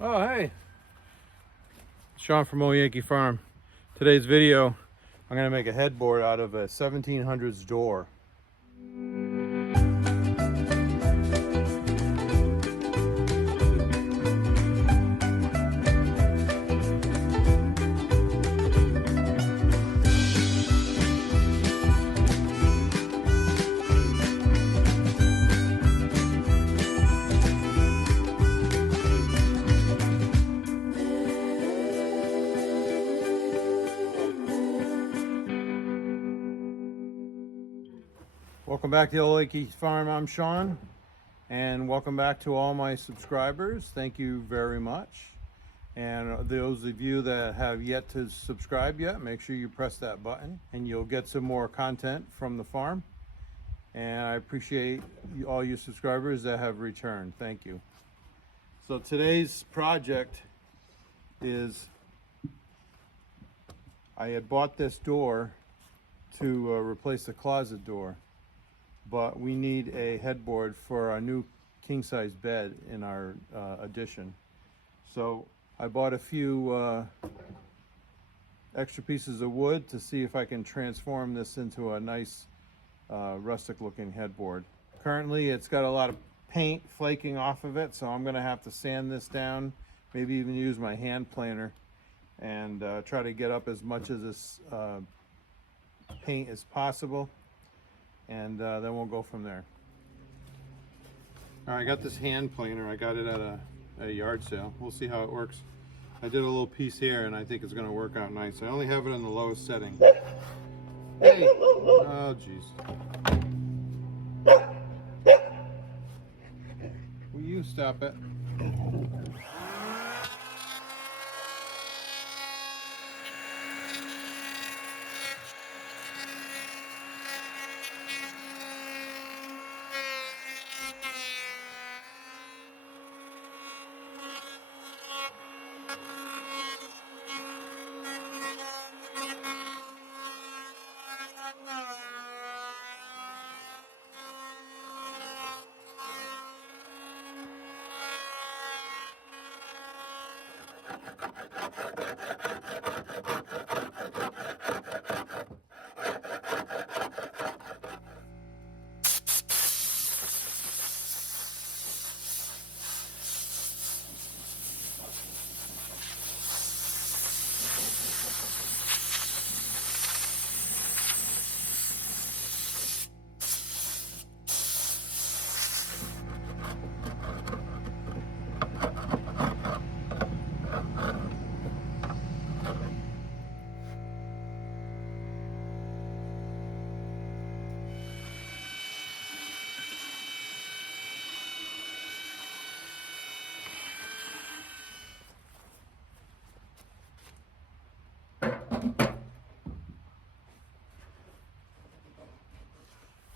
Oh, hey, Sean from Old Yankee Farm. Today's video, I'm going to make a headboard out of a 1700s door. Welcome back to the Old Yankee Farm. I'm Sean, and welcome back to all my subscribers. Thank you very much. And those of you that have yet to subscribe yet, make sure you press that button and you'll get some more content from the farm. And I appreciate all you subscribers that have returned. Thank you. So today's project is, I had bought this door to replace the closet door, but we need a headboard for our new king-size bed in our addition. So I bought a few extra pieces of wood to see if I can transform this into a nice rustic looking headboard. Currently it's got a lot of paint flaking off of it, so I'm gonna have to sand this down, maybe even use my hand planer and try to get up as much of this paint as possible, and then we'll go from there. All right, I got this hand planer. I got it at a yard sale. We'll see how it works. I did a little piece here and I think it's gonna work out nice. I only have it on the lowest setting. Hey! Oh jeez. Will you stop it?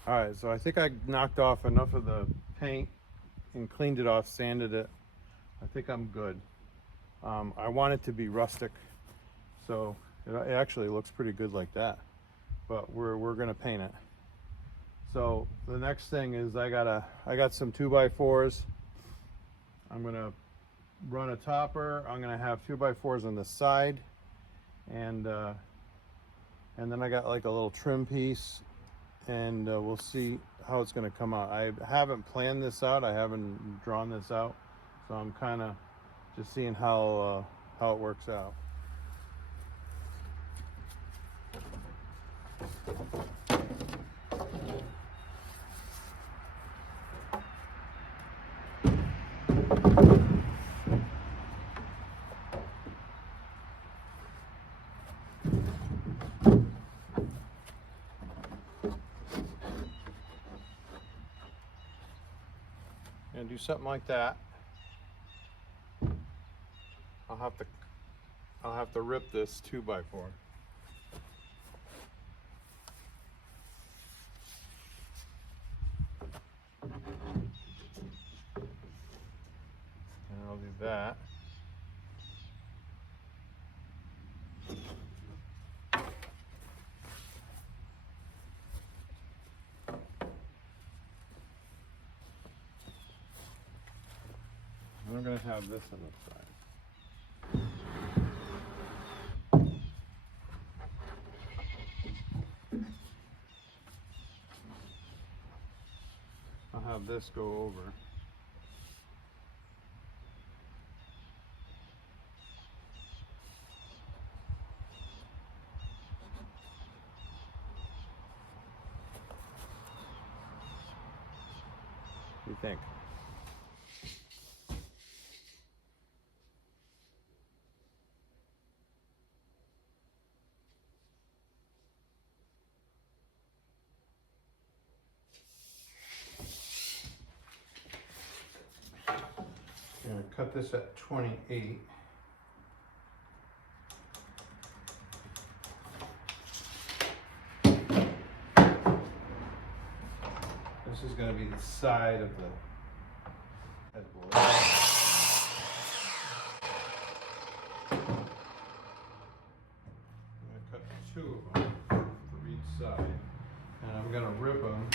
All right, so I think I knocked off enough of the paint and cleaned it off, sanded it. I think I'm good. I want it to be rustic, so it actually looks pretty good like that, but we're gonna paint it. So the next thing is I got some 2x4s. I'm gonna run a topper. I'm gonna have 2x4s on the side, and then I got like a little trim piece, and we'll see how it's going to come out. I haven't planned this out. I haven't drawn this out, so I'm kind of just seeing how it works out. And do something like that. I'll have to rip this 2x4. And I'll do that. I'm gonna have this on the side. I'll have this go over. What do you think? I'm going to cut this at 28. This is going to be the side of the headboard. I'm going to cut 2 of them for each side, and I'm going to rip them.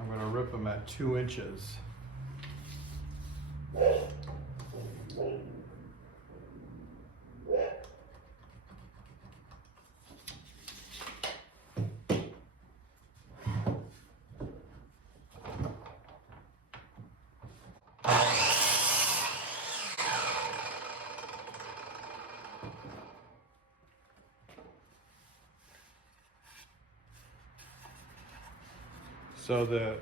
I'm going to rip them at 2 inches. So the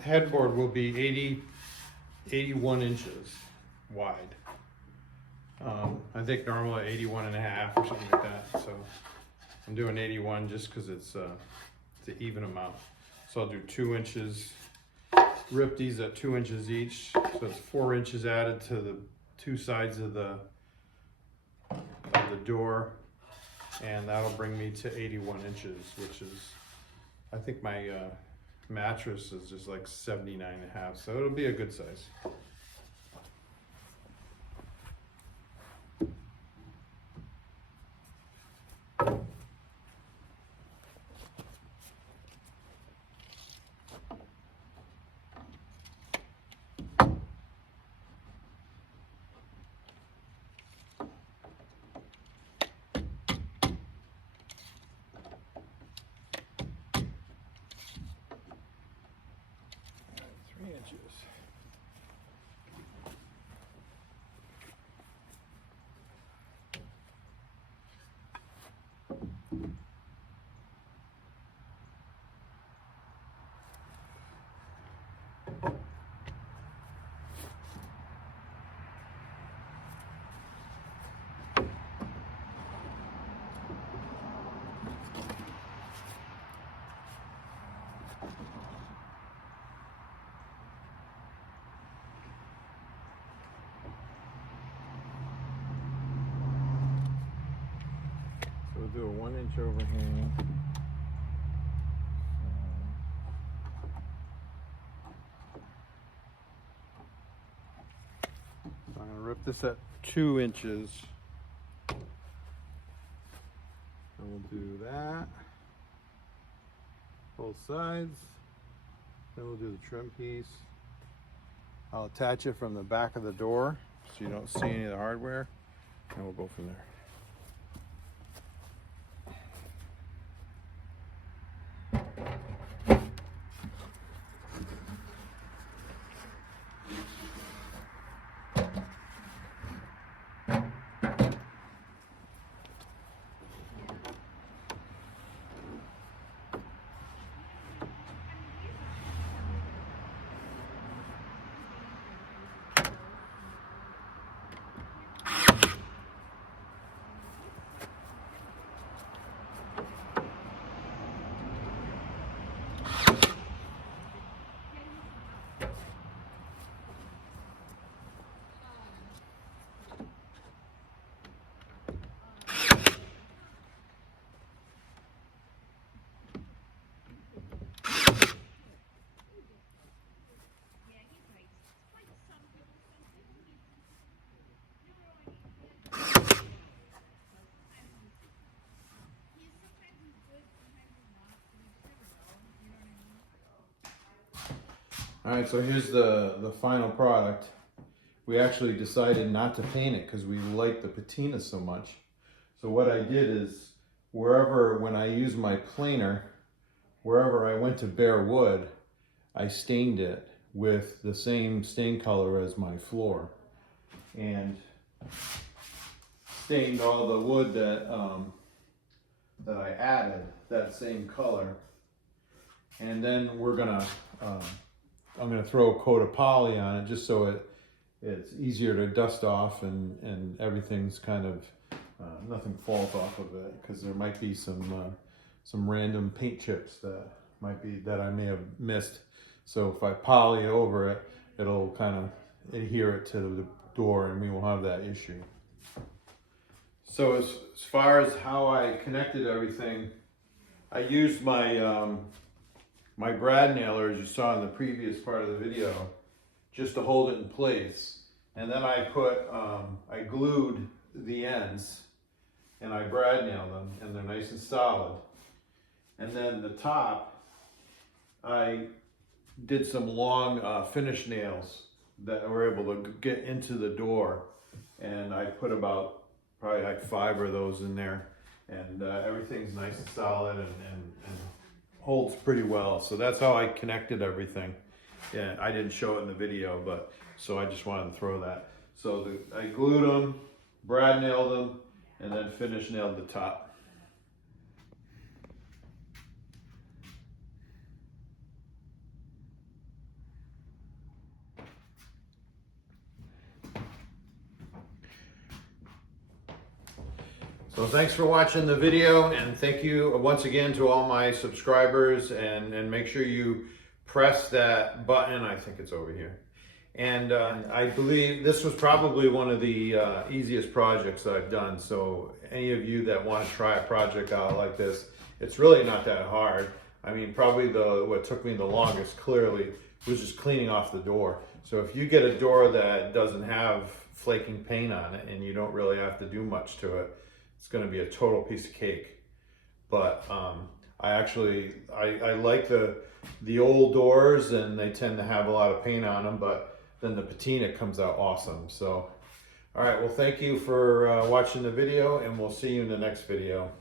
headboard will be 81 inches wide. I think normally 81 and a half or something like that. So I'm doing 81 just because it's an even amount. So I'll do 2 inches, rip these at 2 inches each. So it's 4 inches added to the 2 sides of the door. And that'll bring me to 81 inches, which is, I think my mattress is just like 79 and a half, so it'll be a good size. So we'll do a 1 inch overhang. So I'm going to rip this at 2 inches. And we'll do that. Both sides. Then we'll do the trim piece. I'll attach it from the back of the door so you don't see any of the hardware. And we'll go from there. All right, so here's the final product. We actually decided not to paint it because we like the patina so much. So what I did is, when I use my planer, wherever I went to bare wood, I stained it with the same stain color as my floor, and stained all the wood that that I added that same color. And then I'm gonna throw a coat of poly on it just so it's easier to dust off, and everything's kind of nothing falls off of it, because there might be some random paint chips that I may have missed. So if I poly over it, it'll kind of adhere it to the door, and we won't have that issue. So as far as how I connected everything, I used my my brad nailer, as you saw in the previous part of the video, just to hold it in place. And then I glued the ends, and I brad nailed them, and they're nice and solid. And then the top, I did some long finish nails that were able to get into the door, and I put probably like 5 of those in there, and everything's nice and solid and holds pretty well. So that's how I connected everything. Yeah, I didn't show it in the video, but so I just wanted to throw that. So I glued them, brad nailed them, and then finish nailed the top. So thanks for watching the video, and thank you once again to all my subscribers, and make sure you press that button. I think it's over here. And I believe this was probably one of the easiest projects that I've done. So any of you that want to try a project out like this, it's really not that hard. I mean, probably what took me the longest, clearly, was just cleaning off the door. So if you get a door that doesn't have flaking paint on it, and you don't really have to do much to it, it's going to be a total piece of cake. But I like the old doors, and they tend to have a lot of paint on them, but then the patina comes out awesome. So, all right, well, thank you for watching the video, and we'll see you in the next video.